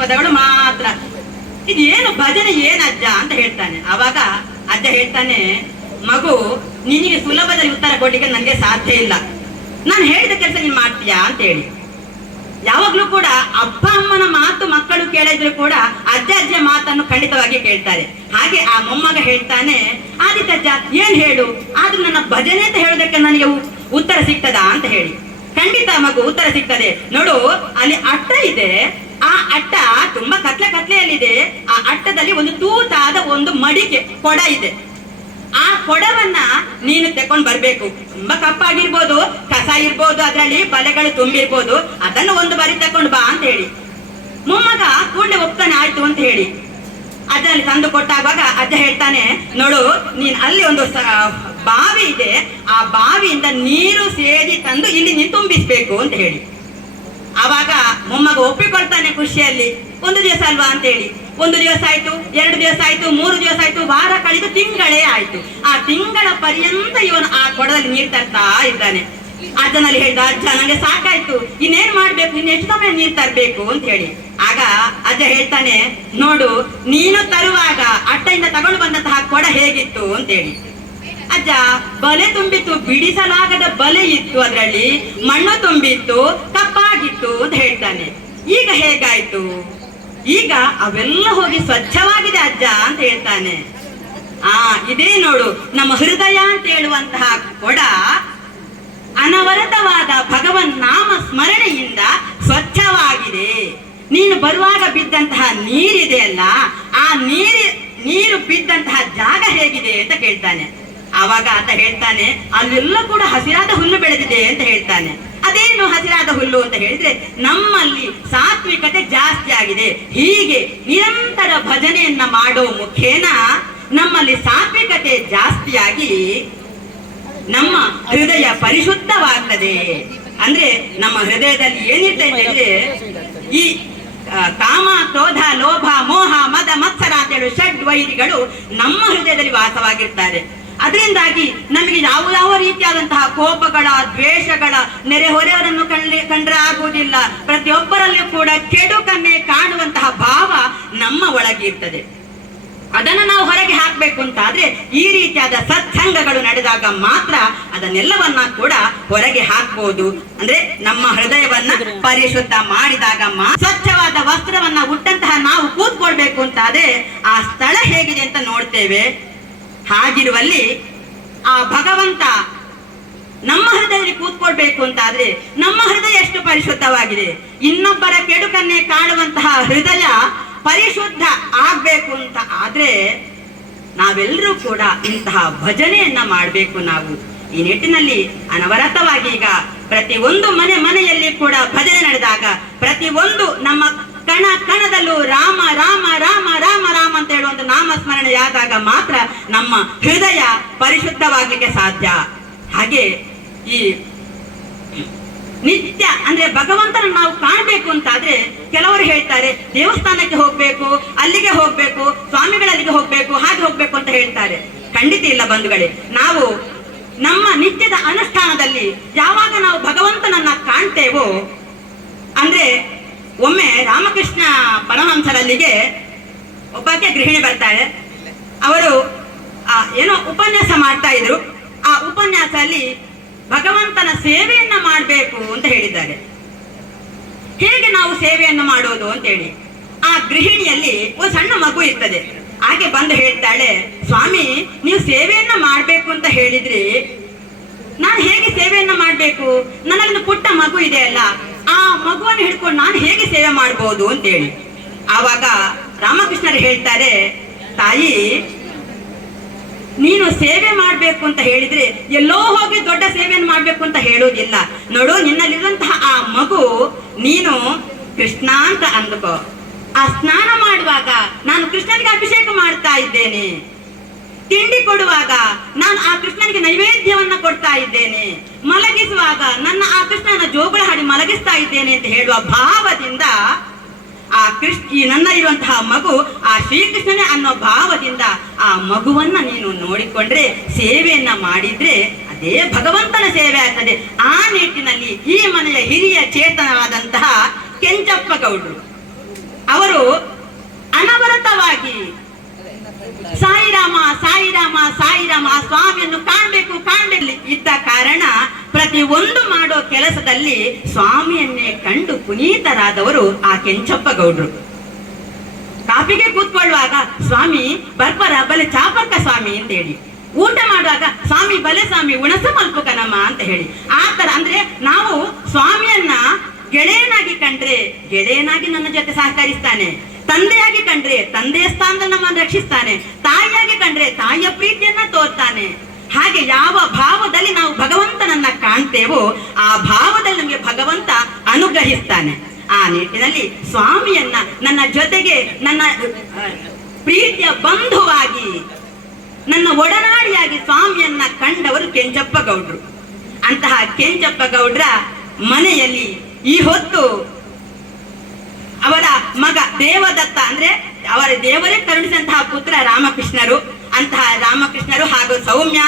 ಪದಗಳು ಮಾತ್ರ. ಇದೇನು ಭಜನೆ ಏನ್ ಅಜ್ಜ ಅಂತ ಹೇಳ್ತಾನೆ. ಅವಾಗ ಅಜ್ಜ ಹೇಳ್ತಾನೆ, ಮಗು, ನಿನಗೆ ಸುಲಭದಲ್ಲಿ ಉತ್ತರ ಕೊಡ್ಲಿಕ್ಕೆ ನನಗೆ ಸಾಧ್ಯ ಇಲ್ಲ. ನಾನು ಹೇಳಿದ ಕೆಲಸ ನೀನ್ ಮಾಡ್ತೀಯಾ? ಅಂತ ಹೇಳಿ. ಯಾವಾಗ್ಲೂ ಕೂಡ ಅಪ್ಪ, ಅಮ್ಮನ ಮಾತು ಮಕ್ಕಳು ಕೇಳಿದ್ರು ಕೂಡ ಅಜ್ಜ ಅಜ್ಜ ಮಾತನ್ನು ಖಂಡಿತವಾಗಿ ಕೇಳ್ತಾರೆ. ಹಾಗೆ ಆ ಮೊಮ್ಮಗ ಹೇಳ್ತಾನೆ, ಆದಿತ್ಯಜ್ಜ, ಏನ್ ಹೇಳು? ಆದ್ರೂ ನನ್ನ ಭಜನೆ ಅಂತ ಹೇಳೋದಕ್ಕೆ ನನಗೆ ಉತ್ತರ ಸಿಗ್ತದಾ? ಅಂತ ಹೇಳಿ. ಖಂಡಿತ ಮಗು ಉತ್ತರ ಸಿಗ್ತದೆ. ನೋಡು, ಅಲ್ಲಿ ಅಟ್ಟ ಇದೆ. ಆ ಅಟ್ಟ ತುಂಬಾ ಕತ್ಲೆ ಕತ್ಲೆಯಲ್ಲಿದೆ. ಆ ಅಟ್ಟದಲ್ಲಿ ಒಂದು ತೂತಾದ ಒಂದು ಮಡಿಕೆ, ಕೊಡ ಇದೆ. ಆ ಕೊಡವನ್ನ ನೀನು ತಕೊಂಡ್ ಬರ್ಬೇಕು. ತುಂಬಾ ಕಪ್ಪಾಗಿರ್ಬೋದು, ಕಸ ಇರ್ಬೋದು ಅದರಲ್ಲಿ, ಬಲೆಗಳು ತುಂಬಿರ್ಬೋದು. ಅದನ್ನು ಒಂದು ಬಾರಿ ತಕೊಂಡ್ ಬಾ ಅಂತ ಹೇಳಿ. ಮೊಮ್ಮಗ ಕೂಡಲೇ ಒಪ್ತಾನೆ ಆಯ್ತು ಅಂತ ಹೇಳಿ. ಅಜ್ಜನಲ್ಲಿ ತಂದು ಕೊಟ್ಟಾಗುವಾಗ ಅಜ್ಜ ಹೇಳ್ತಾನೆ, ನೋಡು, ನೀನ್ ಅಲ್ಲಿ ಒಂದು ಬಾವಿ ಇದೆ. ಆ ಬಾವಿಯಿಂದ ನೀರು ಸೇದಿ ತಂದು ಇಲ್ಲಿ ನೀನ್ ತುಂಬಿಸ್ಬೇಕು ಅಂತ ಹೇಳಿ. ಆವಾಗ ಮೊಮ್ಮಗ ಒಪ್ಪಿಕೊಳ್ತಾನೆ ಖುಷಿಯಲ್ಲಿ, ಒಂದು ದಿವಸ ಅಲ್ವಾ? ಅಂತ ಹೇಳಿ ಒಂದು ದಿವಸ ಆಯ್ತು, ಎರಡು ದಿವಸ ಆಯ್ತು, ಮೂರು ದಿವಸ ಆಯ್ತು, ವಾರ ಕಳೆದು ತಿಂಗಳೇ ಆಯ್ತು. ಆ ತಿಂಗಳ ಪರ್ಯಂತ ಇವನು ಆ ಕೊಡದಲ್ಲಿ ನೀರ್ ತರ್ತಾ ಇದ್ದಾನೆ. ಅಜ್ಜನಲ್ಲಿ ಹೇಳಿದ, ಅಜ್ಜ ನನಗೆ ಸಾಕಾಯ್ತು. ಇನ್ನೇನ್ ಮಾಡ್ಬೇಕು? ಇನ್ನು ಎಷ್ಟು ಸಮಯ ನೀರ್ ತರ್ಬೇಕು? ಅಂತ ಹೇಳಿ. ಆಗ ಅಜ್ಜ ಹೇಳ್ತಾನೆ, ನೋಡು, ನೀನು ತರುವಾಗ ಅಟ್ಟೆಯಿಂದ ತಗೊಂಡು ಬಂದಂತಹ ಕೊಡ ಹೇಗಿತ್ತು? ಅಂತ ಹೇಳಿ ಅಜ್ಜ, ಬಲೆ ತುಂಬಿತ್ತು, ಬಿಡಿಸಲಾಗದ ಬಲೆ ಇತ್ತು ಅದರಲ್ಲಿ. ಮಣ್ಣು ತುಂಬಿತ್ತು ಕಪ್ಪಾಗಿತ್ತು ಅಂತ ಹೇಳ್ತಾನೆ. ಈಗ ಹೇಗಾಯ್ತು? ಈಗ ಅವೆಲ್ಲ ಹೋಗಿ ಸ್ವಚ್ಛವಾಗಿದೆ ಅಜ್ಜ ಅಂತ ಹೇಳ್ತಾನೆ. ಆ, ಇದೇ ನೋಡು, ನಮ್ಮ ಹೃದಯ ಅಂತ ಹೇಳುವಂತಹ ಕೊಡ ಅನವರತವಾದ ಭಗವನ್ ನಾಮ ಸ್ಮರಣೆಯಿಂದ ಸ್ವಚ್ಛವಾಗಿದೆ. ನೀನು ಬರುವಾಗ ಬಿದ್ದಂತಹ ನೀರಿದೆಯಲ್ಲ ಆ ನೀರಿ, ನೀರು ಬಿದ್ದಂತಹ ಜಾಗ ಹೇಗಿದೆ ಅಂತ ಕೇಳ್ತಾನೆ. ಆವಾಗ ಆತ ಹೇಳ್ತಾನೆ, ಅಲ್ಲೆಲ್ಲ ಕೂಡ ಹಸಿರಾದ ಹುಲ್ಲು ಬೆಳೆದಿದೆ ಅಂತ ಹೇಳ್ತಾನೆ. ಅದೇನು ಹಸಿರಾದ ಹುಲ್ಲು ಅಂತ ಹೇಳಿದ್ರೆ ನಮ್ಮಲ್ಲಿ ಸಾತ್ವಿಕತೆ ಜಾಸ್ತಿ ಆಗಿದೆ. ಹೀಗೆ ನಿರಂತರ ಭಜನೆಯನ್ನ ಮಾಡೋ ಮುಖೇನ ನಮ್ಮಲ್ಲಿ ಸಾತ್ವಿಕತೆ ಜಾಸ್ತಿಯಾಗಿ ನಮ್ಮ ಹೃದಯ ಪರಿಶುದ್ಧವಾಗ್ತದೆ. ಅಂದ್ರೆ ನಮ್ಮ ಹೃದಯದಲ್ಲಿ ಏನಿರ್ತೈತೆ ಅಂದ್ರೆ ಈ ಕಾಮ, ಕ್ರೋಧ, ಲೋಭ, ಮೋಹ, ಮದ, ಮತ್ಸರ ಅಂತ ಷಡ್ ವೈರಿಗಳು ನಮ್ಮ ಹೃದಯದಲ್ಲಿ ವಾಸವಾಗಿರ್ತಾರೆ. ಅದರಿಂದಾಗಿ ನಮಗೆ ಯಾವ ಯಾವ ರೀತಿಯಾದಂತಹ ಕೋಪಗಳ, ದ್ವೇಷಗಳ ನೆರೆಹೊರೆಯವರನ್ನು ಕಂಡ್ರೆ ಕಂಡ್ರೆ ಆಗುವುದಿಲ್ಲ. ಪ್ರತಿಯೊಬ್ಬರಲ್ಲೂ ಕೂಡ ಕೆಡುಕನ್ನೇ ಕಾಣುವಂತಹ ಭಾವ ನಮ್ಮ ಒಳಗಿರ್ತದೆ ಅದನ್ನು ನಾವು ಹೊರಗೆ ಹಾಕಬೇಕು ಅಂತ ಆದ್ರೆ ಈ ರೀತಿಯಾದ ಸತ್ಸಂಗಗಳು ನಡೆದಾಗ ಮಾತ್ರ ಅದನ್ನೆಲ್ಲವನ್ನ ಕೂಡ ಹೊರಗೆ ಹಾಕ್ಬಹುದು ಅಂದ್ರೆ ನಮ್ಮ ಹೃದಯವನ್ನ ಪರಿಶುದ್ಧ ಮಾಡಿದಾಗ ಸ್ವಚ್ಛವಾದ ವಸ್ತ್ರವನ್ನ ಉಟ್ಟಂತಹ ನಾವು ಕೂತ್ಕೊಳ್ಬೇಕು ಅಂತ ಆದ್ರೆ ಆ ಸ್ಥಳ ಹೇಗಿದೆ ಅಂತ ನೋಡ್ತೇವೆ. ಹಾಗಿರುವಲ್ಲಿ ಆ ಭಗವಂತ ನಮ್ಮ ಹೃದಯದಲ್ಲಿ ಕೂತ್ಕೊಳ್ಬೇಕು ಅಂತ ಆದ್ರೆ ನಮ್ಮ ಹೃದಯ ಎಷ್ಟು ಪರಿಶುದ್ಧವಾಗಿದೆ. ಇನ್ನೊಬ್ಬರ ಕೆಡುಕನ್ನೇ ಕಾಣುವಂತಹ ಹೃದಯ ಪರಿಶುದ್ಧ ಆಗ್ಬೇಕು ಅಂತ ಆದ್ರೆ ನಾವೆಲ್ಲರೂ ಕೂಡ ಇಂತಹ ಭಜನೆಯನ್ನ ಮಾಡಬೇಕು ನಾವು. ಈ ನಿಟ್ಟಿನಲ್ಲಿ ಅನವರತವಾಗಿ ಈಗ ಪ್ರತಿ ಒಂದು ಮನೆ ಮನೆಯಲ್ಲಿ ಕೂಡ ಭಜನೆ ನಡೆದಾಗ ಪ್ರತಿ ಒಂದು ನಮ್ಮ ಕಣ ಕಣದಲ್ಲೂ ರಾಮ ರಾಮ ರಾಮ ರಾಮ ರಾಮ ಅಂತ ಹೇಳುವಂತ ನಾಮಸ್ಮರಣೆಯಾದಾಗ ಮಾತ್ರ ನಮ್ಮ ಹೃದಯ ಪರಿಶುದ್ಧವಾಗಲಿಕ್ಕೆ ಸಾಧ್ಯ. ಹಾಗೆ ಈ ನಿತ್ಯ ಅಂದ್ರೆ ಭಗವಂತನ ನಾವು ಕಾಣಬೇಕು ಅಂತಾದ್ರೆ ಕೆಲವರು ಹೇಳ್ತಾರೆ, ದೇವಸ್ಥಾನಕ್ಕೆ ಹೋಗ್ಬೇಕು, ಅಲ್ಲಿಗೆ ಹೋಗ್ಬೇಕು, ಸ್ವಾಮಿಗಳಲ್ಲಿಗೆ ಹೋಗ್ಬೇಕು, ಹಾಗೆ ಹೋಗ್ಬೇಕು ಅಂತ ಹೇಳ್ತಾರೆ. ಖಂಡಿತ ಇಲ್ಲ ಬಂಧುಗಳೇ, ನಾವು ನಮ್ಮ ನಿತ್ಯದ ಅನುಷ್ಠಾನದಲ್ಲಿ ಯಾವಾಗ ನಾವು ಭಗವಂತನನ್ನ ಕಾಣ್ತೇವೋ, ಅಂದ್ರೆ ಒಮ್ಮೆ ರಾಮಕೃಷ್ಣ ಪರಮಹಂಸರಲ್ಲಿಗೆ ಒಬ್ಬಾಕೆ ಗೃಹಿಣಿ ಬರ್ತಾಳೆ. ಅವರು ಏನೋ ಉಪನ್ಯಾಸ ಮಾಡ್ತಾ ಇದ್ರು. ಆ ಉಪನ್ಯಾಸ ಅಲ್ಲಿ ಭಗವಂತನ ಸೇವೆಯನ್ನ ಮಾಡಬೇಕು ಅಂತ ಹೇಳಿದ್ದಾರೆ. ಹೇಗೆ ನಾವು ಸೇವೆಯನ್ನು ಮಾಡೋದು ಅಂತ ಹೇಳಿ ಆ ಗೃಹಿಣಿಯಲ್ಲಿ ಒಂದು ಸಣ್ಣ ಮಗು ಇರ್ತದೆ. ಹಾಗೆ ಬಂದು ಹೇಳ್ತಾಳೆ, ಸ್ವಾಮಿ, ನೀವು ಸೇವೆಯನ್ನ ಮಾಡ್ಬೇಕು ಅಂತ ಹೇಳಿದ್ರಿ. ನಾನು ಹೇಗೆ ಸೇವೆಯನ್ನ ಮಾಡ್ಬೇಕು? ನನ್ನಲ್ಲಿ ಪುಟ್ಟ ಮಗು ಇದೆ ಅಲ್ಲ. ಆ ಮಗುವನ್ನು ಹಿಡ್ಕೊಂಡು ನಾನು ಹೇಗೆ ಸೇವೆ ಮಾಡ್ಬೋದು ಅಂತ ಹೇಳಿ ಆವಾಗ ರಾಮಕೃಷ್ಣರು ಹೇಳ್ತಾರೆ, ತಾಯಿ, ನೀನು ಸೇವೆ ಮಾಡ್ಬೇಕು ಅಂತ ಹೇಳಿದ್ರೆ ಎಲ್ಲೋ ಹೋಗಿ ದೊಡ್ಡ ಸೇವೆಯನ್ನು ಮಾಡ್ಬೇಕು ಅಂತ ಹೇಳೋದಿಲ್ಲ ನೋಡು, ನಿನ್ನಲ್ಲಿರುವಂತಹ ಆ ಮಗು ನೀನು ಕೃಷ್ಣ ಅಂತ ಅಂದ್ಕೋ. ಆ ಸ್ನಾನ ಮಾಡುವಾಗ ನಾನು ಕೃಷ್ಣನಿಗೆ ಅಭಿಷೇಕ ಮಾಡ್ತಾ ಇದ್ದೇನೆ. ತಿಂಡಿ ಕೊಡುವಾಗ ನಾನು ಆ ಕೃಷ್ಣನಿಗೆ ನೈವೇದ್ಯವನ್ನ ಕೊಡ್ತಾ ಇದ್ದೇನೆ. ಮಲಗಿಸುವಾಗ ನನ್ನ ಆ ಕೃಷ್ಣನ ಜೋಗಳ ಹಾಡಿ ಮಲಗಿಸ್ತಾ ಇದ್ದೇನೆ ಅಂತ ಹೇಳುವ ಭಾವದಿಂದ ಆ ಕೃಷ್ಣ, ಈ ನನ್ನ ಇರುವಂತಹ ಮಗು ಆ ಶ್ರೀಕೃಷ್ಣನೇ ಅನ್ನೋ ಭಾವದಿಂದ ಆ ಮಗುವನ್ನ ನೀನು ನೋಡಿಕೊಂಡ್ರೆ, ಸೇವೆಯನ್ನ ಮಾಡಿದ್ರೆ ಅದೇ ಭಗವಂತನ ಸೇವೆ ಆಗ್ತದೆ. ಆ ನಿಟ್ಟಿನಲ್ಲಿ ಈ ಮನೆಯ ಹಿರಿಯ ಚೇತನವಾದಂತಹ ಕೆಂಚಪ್ಪ ಗೌಡ್ರು. ಅವರು ಅನವರತವಾಗಿ ಸಾಯಿರಾಮ ಸಾಯಿರಾಮ ಆ ಸ್ವಾಮಿಯನ್ನು ಕಾಣಬೇಕು ಕಾಣಲಿ ಇದ್ದ ಕಾರಣ ಪ್ರತಿ ಒಂದು ಮಾಡೋ ಕೆಲಸದಲ್ಲಿ ಸ್ವಾಮಿಯನ್ನೇ ಕಂಡು ಪುನೀತರಾದವರು ಆ ಕೆಂಚಪ್ಪ ಗೌಡ್ರು ಕಾಫಿಗೆ ಕೂತ್ಕೊಳ್ಳುವಾಗ, ಸ್ವಾಮಿ ಬರ್ಬರ ಬಲೆ ಚಾಪರ್ಕ ಸ್ವಾಮಿ ಅಂತ ಹೇಳಿ ಊಟ ಮಾಡುವಾಗ, ಸ್ವಾಮಿ, ಬಲೆ ಸ್ವಾಮಿ, ಉಣಸ ಮಲ್ಪಕನಮ್ಮ ಅಂತ ಹೇಳಿ. ಆ ತರ ಅಂದ್ರೆ ನಾವು ಸ್ವಾಮಿಯನ್ನ ಗೆಳೆಯನಾಗಿ ಕಂಡ್ರೆ ಗೆಳೆಯನಾಗಿ ನನ್ನ ಜೊತೆ ಸಹಕರಿಸ್ತಾನೆ. ತಂದೆಯಾಗಿ ಕಂಡ್ರೆ ತಂದೆಯ ಸ್ಥಾನದಲ್ಲಿ ನಮ್ಮನ್ನು ರಕ್ಷಿಸ್ತಾನೆ, ತಾಯಿಯಾಗಿ ಕಂಡ್ರೆ ತಾಯಿಯ ಪ್ರೀತಿಯನ್ನ ತೋರ್ತಾನೆ. ಹಾಗೆ ಯಾವ ಭಾವದಲ್ಲಿ ನಾವು ಭಗವಂತನನ್ನ ಕಾಣ್ತೇವೋ ಆ ಭಾವದಲ್ಲಿ ನಮಗೆ ಭಗವಂತ ಅನುಗ್ರಹಿಸ್ತಾನೆ. ಆ ನಿಟ್ಟಿನಲ್ಲಿ ಸ್ವಾಮಿಯನ್ನ ನನ್ನ ಜೊತೆಗೆ ನನ್ನ ಪ್ರೀತಿಯ ಬಂಧುವಾಗಿ, ನನ್ನ ಒಡನಾಡಿಯಾಗಿ ಸ್ವಾಮಿಯನ್ನ ಕಂಡವರು ಕೆಂಚಪ್ಪ ಗೌಡ್ರು. ಅಂತಹ ಕೆಂಚಪ್ಪ ಗೌಡ್ರ ಮನೆಯಲ್ಲಿ ಈ ಹೊತ್ತು ಮಗ ದೇವದತ್ತ ಅಂದ್ರೆ ಅವರ ದೇವರೇ ಕರುಣಿಸಿದಂತಹ ಪುತ್ರ ರಾಮಕೃಷ್ಣರು. ಅಂತಹ ರಾಮಕೃಷ್ಣರು ಹಾಗೂ ಸೌಮ್ಯ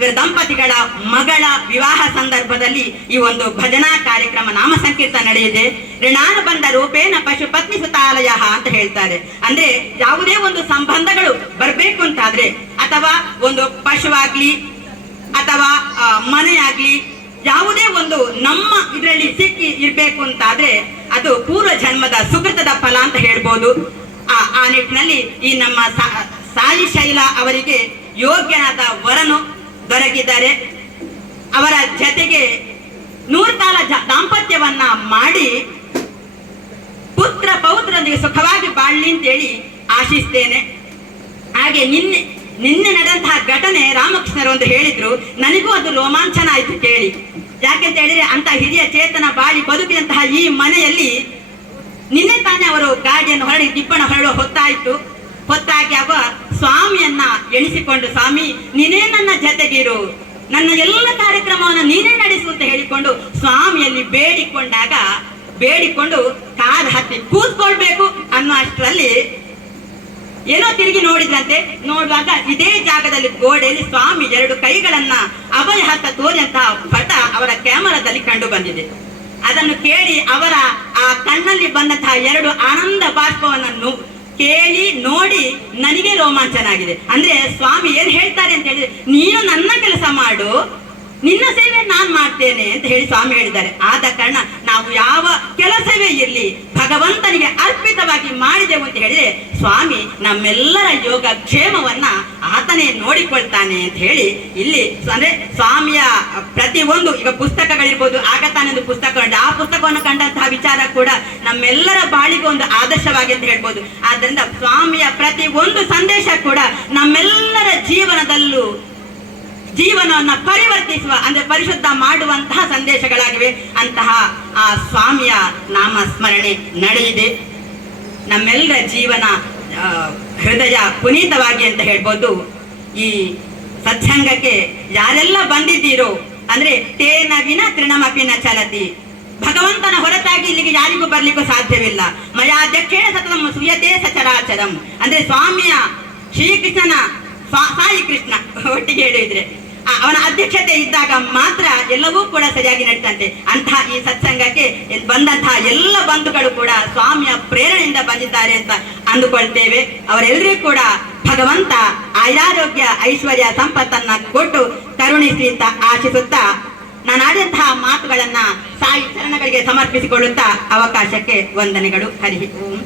ಇವರ ದಂಪತಿಗಳ ಮಗಳ ವಿವಾಹ ಸಂದರ್ಭದಲ್ಲಿ ಈ ಒಂದು ಭಜನಾ ಕಾರ್ಯಕ್ರಮ ನಾಮ ಸಂಕೀರ್ತನ ನಡೆಯಿದೆ ಋಣಾನು ಬಂದ ರೂಪೇನ ಪಶು ಪತ್ನಿ ಸುತಾಲಯ ಅಂತ ಹೇಳ್ತಾರೆ. ಅಂದ್ರೆ ಯಾವುದೇ ಒಂದು ಸಂಬಂಧಗಳು ಬರ್ಬೇಕು ಅಂತಾದ್ರೆ, ಅಥವಾ ಒಂದು ಪಶುವಾಗ್ಲಿ, ಅಥವಾ ಮನೆಯಾಗ್ಲಿ ಯಾವುದೇ ಒಂದು ನಮ್ಮ ಇದರಲ್ಲಿ ಸಿಕ್ಕಿ ಇರ್ಬೇಕು ಅಂತಾದ್ರೆ ಅದು ಪೂರ್ವ ಜನ್ಮದ ಸುಕೃತದ ಫಲ ಅಂತ ಹೇಳ್ಬೋದು. ಆ ಆ ನಿಟ್ಟಿನಲ್ಲಿ ಈ ನಮ್ಮ ಸಾಯಿ ಶೈಲ ಅವರಿಗೆ ಯೋಗ್ಯನಾದ ವರನು ದೊರಕಿದ್ದಾರೆ. ಅವರ ಜತೆಗೆ ನೂರ್ಕಾಲ ದಾಂಪತ್ಯವನ್ನ ಮಾಡಿ ಪುತ್ರ ಪೌತ್ರರೊಂದಿಗೆ ಸುಖವಾಗಿ ಬಾಳ್ಲಿ ಅಂತೇಳಿ ಆಶಿಸ್ತೇನೆ. ಹಾಗೆ ನಿನ್ನೆ ನಿನ್ನೆ ನಡೆದಂತಹ ಘಟನೆ ರಾಮಕೃಷ್ಣರು ಒಂದು ಹೇಳಿದ್ರು, ನನಗೂ ಅದು ರೋಮಾಂಚನ ಆಯ್ತು ಕೇಳಿ. ಯಾಕೆಂತ ಹೇಳಿದ್ರೆ ಅಂತ ಹಿರಿಯ ಚೇತನ ಬಾಳಿ ಬದುಕಿದಂತಹ ಈ ಮನೆಯಲ್ಲಿ ನಿನ್ನೆ ತಾನೇ ಅವರು ಗಾಡಿಯನ್ನು ಹೊರಡಿ ದಿಬ್ಬಣ ಹೊರಡುವ ಹೊತ್ತಾಯ್ತು. ಹೊತ್ತಾಗಿ ಅವ ಸ್ವಾಮಿಯನ್ನ ಎಣಿಸಿಕೊಂಡು, ಸ್ವಾಮಿ, ನೀನೇ ನನ್ನ ಜತೆಗಿರು. ನನ್ನ ಎಲ್ಲ ಕಾರ್ಯಕ್ರಮವನ್ನು ನೀನೇ ನಡೆಸು ಅಂತ ಹೇಳಿಕೊಂಡು ಸ್ವಾಮಿಯಲ್ಲಿ ಬೇಡಿಕೊಂಡಾಗ, ಬೇಡಿಕೊಂಡು ಕಾರ್ ಹತ್ತಿ ಕೂತ್ಕೊಳ್ಬೇಕು ಅನ್ನೋ ಅಷ್ಟರಲ್ಲಿ ಏನೋ ತಿರುಗಿ ನೋಡಿದ್ರಂತೆ ನೋಡುವಾಗ ಇದೇ ಜಾಗದಲ್ಲಿ ಗೋಡೆಯಲ್ಲಿ ಸ್ವಾಮಿ ಎರಡು ಕೈಗಳನ್ನ ಅಭಯ ಹಸ್ತ ತೋರಿದಂತಹ ಪಟ ಅವರ ಕ್ಯಾಮರಾದಲ್ಲಿ ಕಂಡು ಬಂದಿದೆ. ಅದನ್ನು ಕೇಳಿ ಅವರ ಆ ಕಣ್ಣಲ್ಲಿ ಬಂದಂತಹ ಎರಡು ಆನಂದ ಬಾಷ್ಪವನ್ನು ಕೇಳಿ ನೋಡಿ ನನಗೆ ರೋಮಾಂಚನ ಆಗಿದೆ ಅಂದ್ರೆ ಸ್ವಾಮಿ ಏನ್ ಹೇಳ್ತಾರೆ ಅಂತ ಹೇಳಿದ್ರೆ, ನೀನು ನನ್ನ ಕೆಲಸ ಮಾಡು ನಿನ್ನ ಸೇವೆ ನಾನ್ ಮಾಡ್ತೇನೆ ಅಂತ ಹೇಳಿ ಸ್ವಾಮಿ ಹೇಳಿದ್ದಾರೆ ಆದ ಕಾರಣ ನಾವು ಯಾವ ಕೆಲಸವೇ ಇರಲಿ, ಭಗವಂತನಿಗೆ ಅರ್ಪಿತವಾಗಿ ಮಾಡಿದೆವು ಅಂತ ಹೇಳಿದ್ರೆ ಸ್ವಾಮಿ ನಮ್ಮೆಲ್ಲರ ಯೋಗ ಕ್ಷೇಮವನ್ನ ಆತನೇ ನೋಡಿಕೊಳ್ತಾನೆ ಅಂತ ಹೇಳಿ ಇಲ್ಲಿ ಅಂದ್ರೆ ಸ್ವಾಮಿಯ ಪ್ರತಿ ಒಂದು ಈಗ ಪುಸ್ತಕಗಳಿರ್ಬೋದು, ಆಗತಾನೆ ಒಂದು ಪುಸ್ತಕ. ಆ ಪುಸ್ತಕವನ್ನು ಕಂಡಂತಹ ವಿಚಾರ ಕೂಡ ನಮ್ಮೆಲ್ಲರ ಬಾಳಿಗೆ ಒಂದು ಆದರ್ಶವಾಗಿ ಅಂತ ಹೇಳ್ಬೋದು ಆದ್ರಿಂದ ಸ್ವಾಮಿಯ ಪ್ರತಿ ಒಂದು ಸಂದೇಶ ಕೂಡ ನಮ್ಮೆಲ್ಲರ ಜೀವನದಲ್ಲೂ ಜೀವನವನ್ನ ಪರಿವರ್ತಿಸುವ, ಅಂದ್ರೆ ಪರಿಶುದ್ಧ ಮಾಡುವಂತಹ ಸಂದೇಶಗಳಾಗಿವೆ. ಅಂತಹ ಆ ಸ್ವಾಮಿಯ ನಾಮ ಸ್ಮರಣೆ ನಡೆಯಿದೆ ನಮ್ಮೆಲ್ಲರ ಜೀವನ ಹೃದಯ ಪುನೀತವಾಗಿ ಅಂತ ಹೇಳ್ಬೋದು. ಈ ಸತ್ಸಂಗಕ್ಕೆ ಯಾರೆಲ್ಲ ಬಂದಿದ್ದೀರೋ, ಅಂದ್ರೆ ತೇನ ವಿನ ತೃಣಮಪಿನ ಚಲತಿ. ಭಗವಂತನ ಹೊರತಾಗಿ ಇಲ್ಲಿಗೆ ಯಾರಿಗೂ ಬರ್ಲಿಕ್ಕೂ ಸಾಧ್ಯವಿಲ್ಲ. ಮಯಾಧ್ಯಕ್ಷೇಣ ಸತತಂ ಸುಯತೆ ಸಚರಾಚರಂ. ಅಂದ್ರೆ ಸ್ವಾಮಿಯ ಶ್ರೀಕೃಷ್ಣನ ಸಾಯಿ ಕೃಷ್ಣ, ಒಟ್ಟಿಗೆ ಹೇಳಿದ್ರೆ. ಅವನ ಅಧ್ಯಕ್ಷತೆ ಇದ್ದಾಗ ಮಾತ್ರ ಎಲ್ಲವೂ ಕೂಡ ಸರಿಯಾಗಿ ನಡೀತಂತೆ. ಅಂತಹ ಈ ಸತ್ಸಂಗಕ್ಕೆ ಬಂದಂತಹ ಎಲ್ಲ ಬಂಧುಗಳು ಕೂಡ ಸ್ವಾಮಿಯ ಪ್ರೇರಣೆಯಿಂದ ಬಂದಿದ್ದಾರೆ ಅಂತ ಅಂದುಕೊಳ್ತೇವೆ. ಅವರೆಲ್ಲರಿಗೂ ಕೂಡ ಭಗವಂತ ಆಯಾರೋಗ್ಯ ಐಶ್ವರ್ಯ ಸಂಪತ್ತನ್ನ ಕೊಟ್ಟು ಕರುಣಿಸಿ ಅಂತ ಆಶಿಸುತ್ತಾ ನಾನು ಆಡಿದಂತಹ ಮಾತುಗಳನ್ನ ಸಾಯಿ ಚರಣಗಳಿಗೆ ಸಮರ್ಪಿಸಿಕೊಳ್ಳುತ್ತಾ ಅವಕಾಶಕ್ಕೆ ವಂದನೆಗಳು. ಹರಿ ಓಂ.